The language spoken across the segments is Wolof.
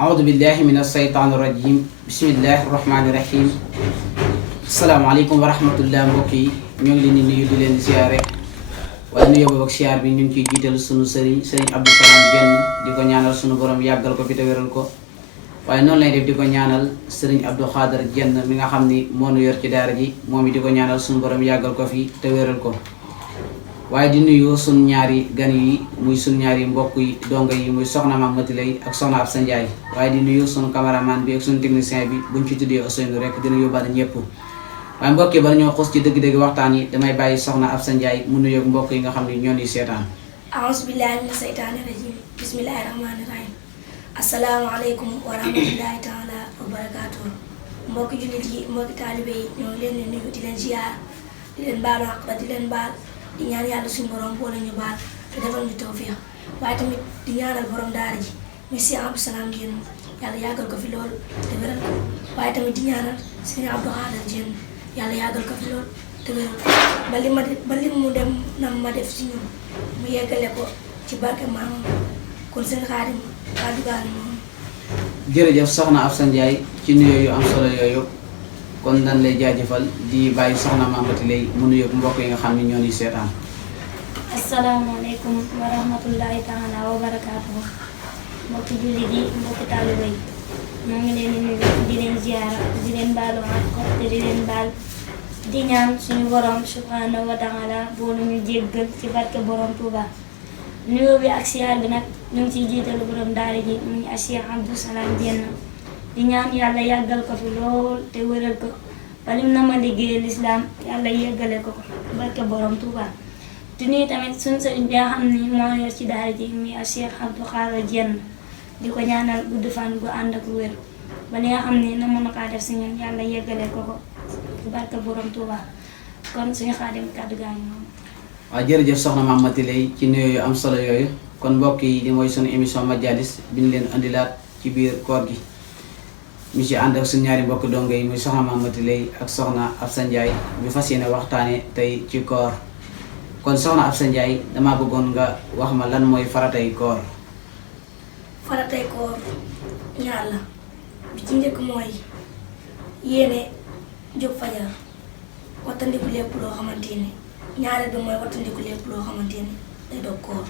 أعوذ بالله من الشيطان الرجيم بسم الله الرحمن الرحيم asalaamaaleykum wa rahmatullah mbokk yi ñoo ngi leen di nuyu di leen ziare waaye nuyoo boobu ak siyaar bi ñu ngi ciy jiital sunu sëriñ Abdou Salam Diène di ko ñaanal sunu borom yàggal ko fi te wéral ko waaye noonu lay def di ko ñaanal sëriñ Abdou Khader Diène mi nga xam ni moo nu yor ci daara ji moom it di ko ñaanal sunu borom yàggal ko fi te wéral ko waaye di nuyu sunu ñaari gan yi muy sunu ñaari mbokk yi dongo yi muy soxna Mame Maty Leye ak soxna Absa Ndiaye waaye di nuyu sunu cameraman bi ak sunu technicien bi buñ ci tuddee Ousseynou rek dina yóbbaale ñëpp. waaye mbokk yi bala ñoo xos ci dëgg-dëgg waxtaan yi damay bàyyi soxna Absa Ndiaye mu nuyoog mbokk yi nga xam ne ñoo ñuy seetaan. a'uuzu billaahi mina saytaani rajiim bismillaahi rahmaani rahiim asalaamaaleykum wa rahmatulaahi taala wa barakaatuh mbokki jullit yi mbokki taalibe yi ñoo ngi leen di nuyu di leen ziyaar di leen baalu àq di leen baal di ñaan yàlla suñu borom boole ñu baal te defal ñu tawfiix waaye tamit di ñaanal borom daara ji monsieur Abdou Salam Diène yàlla yàggal ko fi loolu te wéral ko waaye tamit di ñaanal sëñ Abdou Khader Diène yàlla yàggal ko fi loolu te wéral ko ba li mu dem nam ma def si ñun mu yeggale ko ci barke maamam kon seen Xaadim kàddu gaa ngi noonu. jërëjëf soxna Absa Ndiaye ci nuyoo yu am solo yooyu kon dañ lay jaajëfal di bàyyi soxna Mame Maty Leye mu nuyoog mbokk yi nga xam ne ñoo ñuy seetaan. asalaamaaleykum wa rahmatullahi taala wa barakaatuhu mbokki jullit yi mbokki taalibe yi ñoo ngi leen di nuyu di leen ziyaara di leen baalu àq te di leen baal di ñaan suñu borom subhanahu wa taala boolu ñu jéggal ci barke borom Touba. nuyoo bi ak siyaar bi nag ñu ngi ciy jiital borom daara ji mu ngi Cheikh Abdou Salam Diène di ñaan yàlla yàggal ko fi lool te wéral ko balim na ma liggéey lislaam yàlla yeggale ko barke borom Touba. di nuyu tamit suñu sëriñ bi nga xam ni moo yor ci daara ji muy Cheikh Abdou Khader Diène di ko ñaanal gudd fan gu ànd ak wér ba li nga xam ni na mën a kaa def si ñun yàlla yeggale ko barke borom Touba kon suñu Xaadim kàddu gaa ngi noonu. waaw jërëjëf soxna Mame Maty Leye ci nuyoo yu am solo yooyu kon mbokk yi li mooy sunu émission Majalis bi ñu leen andilaat ci biir koor gi ñu ci ànd ak suñu ñaari mbokk dongo yi muy soxna Mame Maty Leye ak soxna Absa Ndiaye bi fas yéene waxtaane tey ci koor kon soxna Absa Ndiaye damaa bëggoon nga wax ma lan mooy faratay koor. faratay koor ñaar la bi ci njëkk mooy yéene jóg fajar wattandiku lépp loo xamante ni ñaareel bi mooy wattandiku lépp loo xamante ni day dog koor.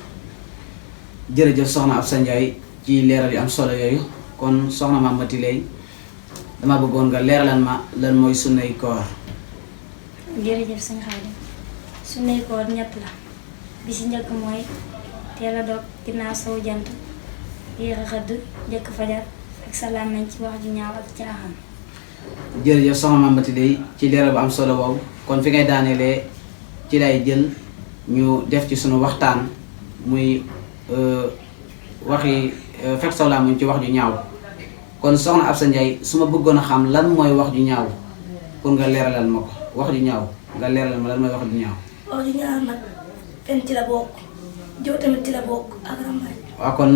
jërëjëf soxna Absa Ndiaye ci leeral yu am solo yooyu kon soxna Mame Maty Leye dama bëggoon nga leeralal ma lan mooy sunnay koor. jërëjëf sëñ Xaadim sunnay koor ñett la bi ci njëkk mooy teel a dog ginnaaw sow jant yéex a xëdd njëkk fajar ak salaam nañ ci wax ju ñaaw ak caaxaan. jërëjëf soxna Mame Maty Leye ci leeral bu am solo boobu kon fi ngay daanelee ci lay jël ñu def ci sunu waxtaan muy waxi fekk sawlaa muñ ci wax ju ñaaw kon soxna Absa Ndiaye su ma bëggoon a xam lan mooy wax ju ñaaw pour nga leeralal ma ko wax ju ñaaw nga leeralal ma lan mooy wax ju ñaaw. wax ju ñaaw nag fen ci la bokk jow tamit ci la bokk ak rambaaj. waaw kon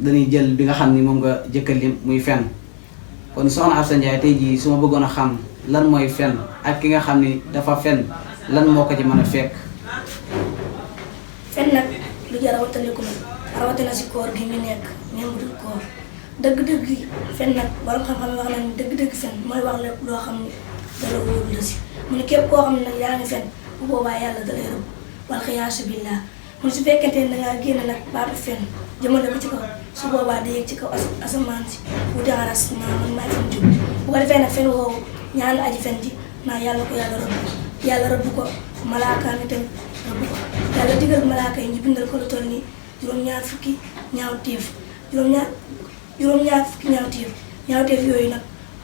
dañuy jël bi nga xam ni moom nga jëkkal lim muy fen kon soxna Absa Ndiaye tey jii su ma bëggoon a xam lan mooy fen ak ki nga xam ni dafa fen lan moo ko ci mën a fekk. fen nag lu jar a wattandiku la rawatina si koor gi ñu nekk même bu dul koor dëgg-dëgg yi fen nag borom xam-xam wax nañu dëgg-dëgg fen mooy wax lépp loo xam ni dala wóoru la si mu ne képp koo xam ne nag yaa ngi fen bu boobaa yàlla dalay rëbb wal xiyaasu billah mu su fekkente ne dangaa génn nag baatu fen jëmale ko ci kaw su boobaa day yëg ci kaw asamaan si bu daaras naa man maay fen jiw bu ko defee nag fen woowu ñaanu aji fen ji naa yàlla ko yàlla rëbb ko malaaka mi tamit rëbb ko yàlla digal malaaka yi ñu bindal ko lu toll nii juróom-ñaar fukki ñaawteef ñaawteef yooyu nag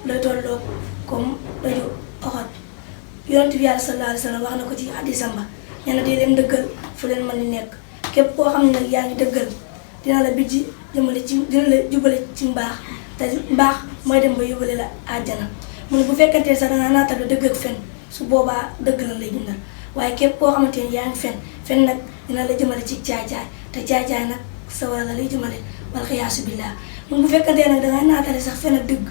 lay tolloo comme rajo oxot yonent bi yàlla sallallahu alayhi wa sallam wax na ko ci hadiisam ba nee na dee leen dëggal fu leen mën di nekk képp koo xam ne nag yaa ngi dëggal dina la bijji dina la jubale ci mbaax te mbaax mooy dem ba yóbbale la àjjana mu ne bu fekkantee sax dangaa naatale dëgg ak fen su boobaa dëgg la lay bindal waaye képp koo xamante ni yaa ngi fen nag dina la jëmale ci caay-caay te caay-caay nag sawara la lay jëmale wal xiyaasu billah mun bu fekkantee nag dangaa naatale sax fen ak dëgg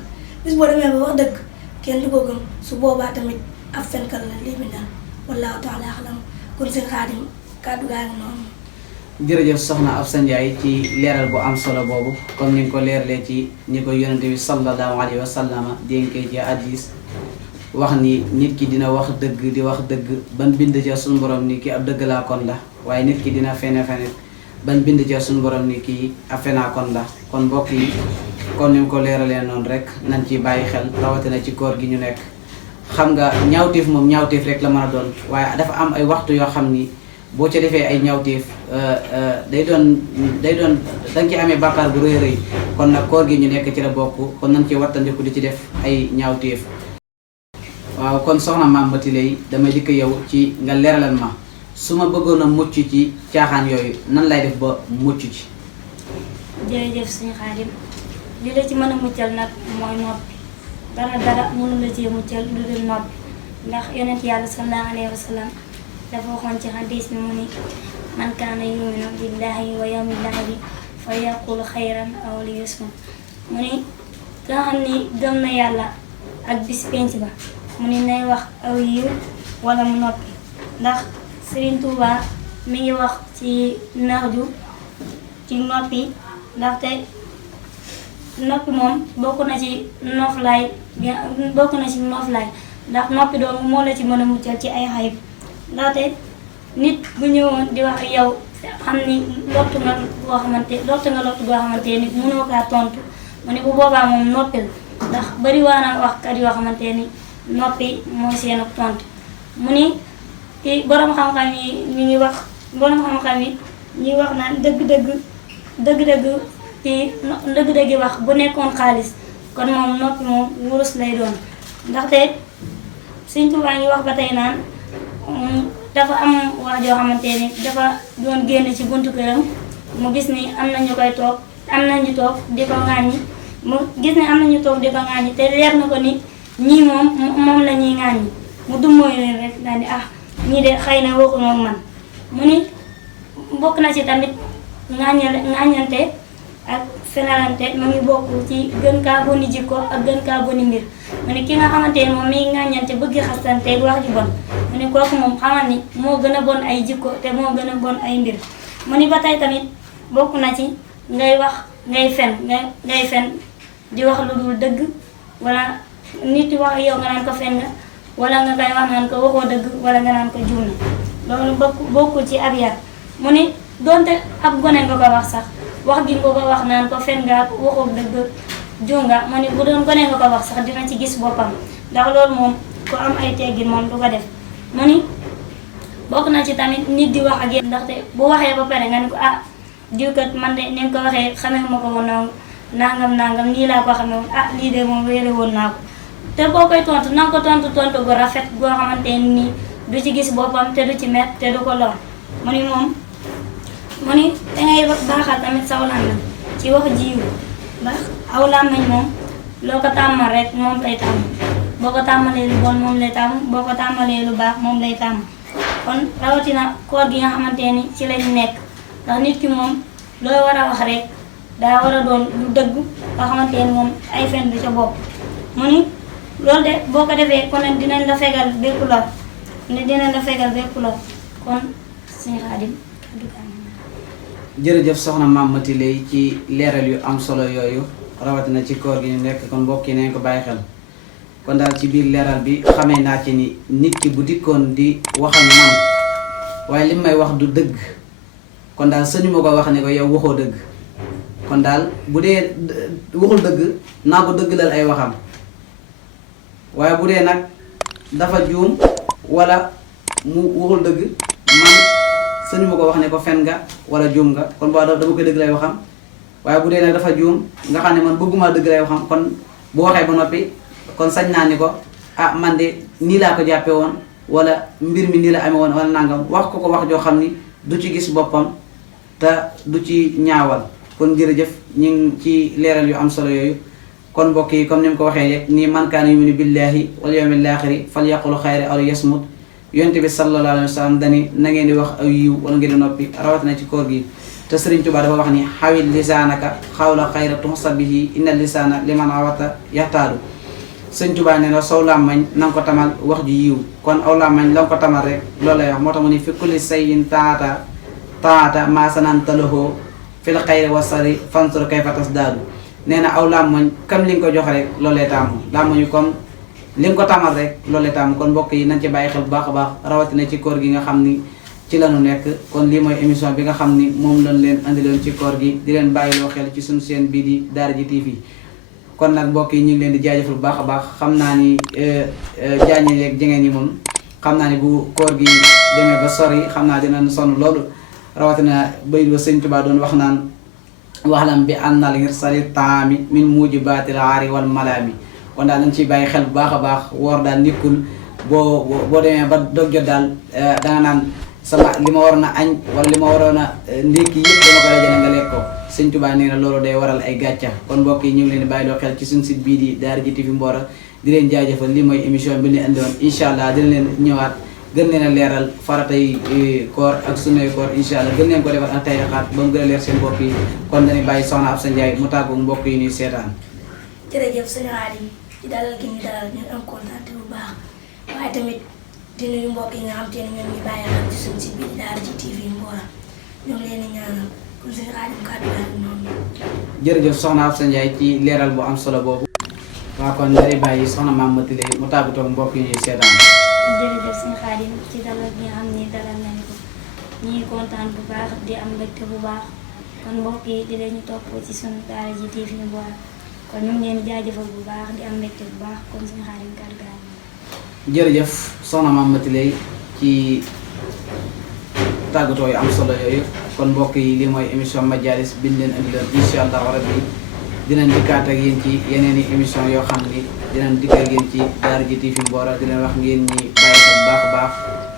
bis boo demee ba wax dëgg kenn du ko gëm su boobaa tamit ab fenkat la lay bindal wallaahu taala axlam kon seen Xaadim kàddu gaa ngi noonu. jërëjëf soxna Absa Ndiaye ci leeral bu am solo boobu comme ni nga ko leeralee ci ni ko yonente bi sallallahu alayhi wa sallama dénkee ci hadiis wax ni nit ki dina wax dëgg di wax dëgg ban bind ca suñu borom ni ki ab dëgg laa kon la waaye nit ki dina fene ban bind ca suñu borom ni kii ab fenaa kon la kon mbokk yi kon ni nga ko leeralee noonu rek nañ ci bàyyi xel rawatina ci koor gi ñu nekk. xam nga ñaawteef moom ñaawteef rek la mën a doon waaye dafa am ay waxtu yoo xam ni boo ca defee ay ñaawteef day doon danga ci amee bàkkaar bu rëy rëy kon nag koor gi ñu nekk ci la bokk kon nañ ci wattandiku di ci def ay ñaawteef. waaw kon soxna Mame Maty Leye damay dikk yow ci nga leeralal ma su ma bëggoon a mucc ci caaxaan yooyu nan lay def ba mucc ci. jërëjëf suñu Xaadim li la ci mën a muccal nag mooy noppi dara mënu la ci muccal lu dul noppi ndax yonent yàlla sallallahu alayhi wa sallam dafa waxoon ci xadiis bi mu ni man kaana yuminu billahi wa yawmil aaxiri fa yaqul xayran aw liyasmut mu ni nga xam ni gëm na yàlla ak bis penc ba mu ni nay wax aw yiw wala mu noppi ndax Sëriñ Tuuba mi ngi wax ci naxju ci noppi ndaxte noppi moom bokk na ci noflaay ndax noppi doomu moo la ci mën a muccal ci ay xayib ndaxte nit bu ñëwoon di wax ak yow xam ni lottu nga boo xamante nit mënoo kaa tontu mu ne bu boobaa moom noppil ndax bari waana waxkat yoo xamante ni noppi mooy seen ak tontu mu ni ci borom xam-xam yi ñu ngi wax ñuy wax naan dëgg-dëgg wax bu nekkoon xaalis kon moom noppi moom wurus lay doon ndaxte Sëñ Tuubaa ngi wax ba tey naan dafa am waa joo xamante ni dafa doon génn ci buntu këram mu gis ni am nañu toog di ko ŋàññi mu gis ni am nañu toog di ko ŋàññi te leer na ko ni ñii moom la ñuy ŋàññi mu dummóoyu leen rek daal di ñii de xëy na waxuñu ak man mu ni bokk na ci tamit ŋàññante ak fenalante mu ngi bokk ci gën kaa boni jikko ak gën kaa boni mbir mu ne ki nga xamante ne moom miy ŋàññante bëgg xastante wax ju bon mu ne kooku moom xamal ni moo gën a bon ay jikko te moo gën a bon ay mbir mu ni ba tey tamit bokk na ci ngay fen di wax lu dul dëgg wala nit di wax yow nga naan ko fen nga wala nga koy wax naan ko waxoo dëgg wala nga naan ko juum na loolu bokkul ci ab yar mu ni donte ab gone nga ko wax sax wax gi nga ko wax naan ko fen nga waxoo dëgg juum nga mu ni bu doon gone nga ko wax sax dina ci gis boppam ndax loolu moom ku am ay teggin moom du ko def mu ni bokk na ci tamit nit di wax ak yéen ndaxte bu waxee ba pare nga ni ko diwkat man de ni nga ko waxee xamee ma ko woon nangam nii laa ko xamee woon lii de moom wéere woon naa ko te boo koy tontu na nga ko tontu gu rafet goo xamante ni du ci gis boppam te du ci met te du ko lor mu ni dangay baaxal tamit saw làmmiñ ci wax jiw ndax aw làmmiñ moom loo ko tàmmal rek moom lay tàmm boo ko tàmmalee lu bon moom lay tàmm boo ko tàmmalee lu baax moom lay tàmm kon rawatina koor gi nga xamante ni ci lañu nekk ndax nit ki moom loo war a wax rek daa war a doon lu dëgg nga xamante ni moom ay fen du ca bopp mu ni loolu de boo ko defee kon dinañ la fegal bépp lor kon suñu Xaadim jërëjëf soxna Mame Maty Leye ci leeral yu am solo yooyu rawatina ci koor gi ñu nekk kon mbokk yi nañ ko bàyyi xel kon daal ci biir leeral bi xamee naa ci ni nit ki bu dikkoon di wax ak man waaye li may wax du dëgg kon daal sëñu ma ko wax ne ko yow waxoo dëgg kon daal bu dee waxul dëgg naa ko dëggalal ay waxam waaye bu dee nag dafa juum wala mu waxul dëgg man sëñu ma ko wax ne ko fen nga wala juum nga kon boo dama koy dëgg lay waxam waaye bu dee nag dafa juum nga xam ne man bëgguma dëgg lay waxam kon bu waxee ba noppi kon sañ naa ni ko man de nii laa ko jàppe woon wala mbir mi nii la amee woon wala nangam wax ko wax joo xam ni du ci gis boppam te du ci ñaawal kon jërëjëf ñu ngi ci leeral yu am solo yooyu kon mbokk yi comme ni mu ko waxee rek nii man kaana yuminu billahi wal yawmil aaxiri falyaqul xayran aw liyasmut yonent bi sallallahu alayhi wa sallam dani na ngeen di wax aw yiw wala ngeen di noppi rawatina ci koor gi te Sëriñ Tuubaa dafa wax ni xawil lisaanaka xawla xayra tuxsa bihi inna lisaana liman awata yaxtaadu Sëriñ Tuubaa ne la sow làmmañ na nga ko tamal wax ju yiw kon aw làmmañ la nga ko tamal rek loolu lay wax moo tax mu ni fi kulli sayin taata taata ma sanantalahu fil xayri wa sari fansur kayfa tasdaadu nee na aw làmmoñ comme li nga ko jox rek loolee taamu làmmoñu comme li nga ko tamal rek loolee taamu kon mbokk yi nañ ci bàyyi xel bu baax a baax rawatina ci koor gi nga xam ni ci lañu nekk kon lii mooy émission bi nga xam ni moom lañ leen andiloon ci koor gi di leen bàyyiloo xel ci suñu chaîne bii di Daara J TV kon nag mbokk yi ñu ngi leen di jaajëfal bu baax a baax xam naa ni jaañe yeeg jengeen yi moom xam naa ni bu koor gi demee ba sori xam naa dinañ sonn loolu rawatina bayit ba sëñ Tuubaa doon wax naan waxlam bi annal irsali taami min mujibaatil aari wal malaami kon daal dañ ciy bàyyi xel bu baax a baax woor daal nekkul boo demee ba dog jot daal danga naan sama li ma waroon a añ wala li ma waroon a ndékki yëpp dama ko dajale nga lekk ko sëñ Tuubaa nee na loolu day waral ay gàcca kon mbokk yi ñu ngi leen di bàyyi loo xel ci suñu site bii di Daara J TV Mboro di leen jaajëfal li mooy émission bi ñu indi woon incha allah dina leen ñëwaat gën leen a leeral faratay koor ak sunnay koor incha allah gën leen ko defal ak tay xaat ba mu gën a leer seen bopp yi kon dañuy bàyyi soxna Absa Ndiaye mu tàggu mbokk yi ñuy seetaan. jërëjëf sëñ Xaadim ci dalal gi ñu dalal ñu am kontaan bu baax waaye tamit di nuyu mbokk yi nga xam te ne ñoom ñu bàyyi xel ci suñu site bi di Daara J TV Mboro ñoo ngi leen di ñaanal kon sëñ Xaadim kàddu gi noonu. jërëjëf soxna Absa Ndiaye ci leeral bu am solo boobu. waaw kon dañuy bàyyi soxna Mame Maty Leye mu tàggatoo mbokk yi ñuy seetaan. jërëjëf sëñ Xaadim ci dalal bi nga xam ne dalal nañu ko ñu ngi kontaan bu baax di am mbégte bu baax kon mbokk yi di leen ñu topp ci sunu Daara J TV Mboro kon ñu ngi leen di jaajëfal bu baax di am mbégte bu baax kon sëñ Xaadim kàddu gi jërëjëf soxna Mame Maty Leye ci tàggatoo yu am solo yooyu kon mbokk yi lii mooy émission Majalis bi ñu leen andiloon incha allahu rabbi dinañ dikkaat ak yéen ci yeneen i émission yoo xam ni dinañ dikk ak yéen ci Daara J TV Mboro di leen wax ngeen ñi bàyyi xel bu baax a baax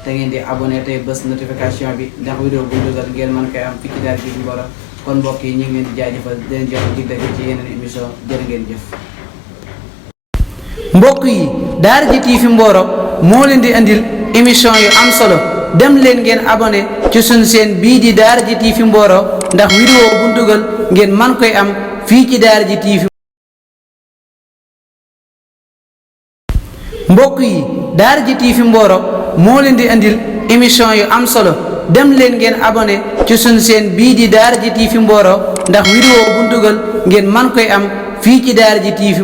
te ngeen di abonné tey bés notification bi ndax vidéo bu ñu dugal ngeen mën koy am fii ci Daara J TV Mboro kon mbokk yi ñu ngi leen di jaajëfal di leen jox dig daje ci yeneen émission jërë ngeen jëf. mbokk yi Daara J TV Mboro moo leen di andil émission yu am solo dem leen ngeen abonné ci suñu chaîne bii di Daara J TV Mboro ndax vidéo bu ñu dugal ngeen mën koy am fii ci Daara J TV. mbokk yi Daara J TV Mboro moo leen di andil émission yu am solo dem leen ngeen abonné ci suñu chaîne bii di Daara J TV Mboro ndax vidéo bu ñu dugal ngeen mën koy am fii ci Daara J TV.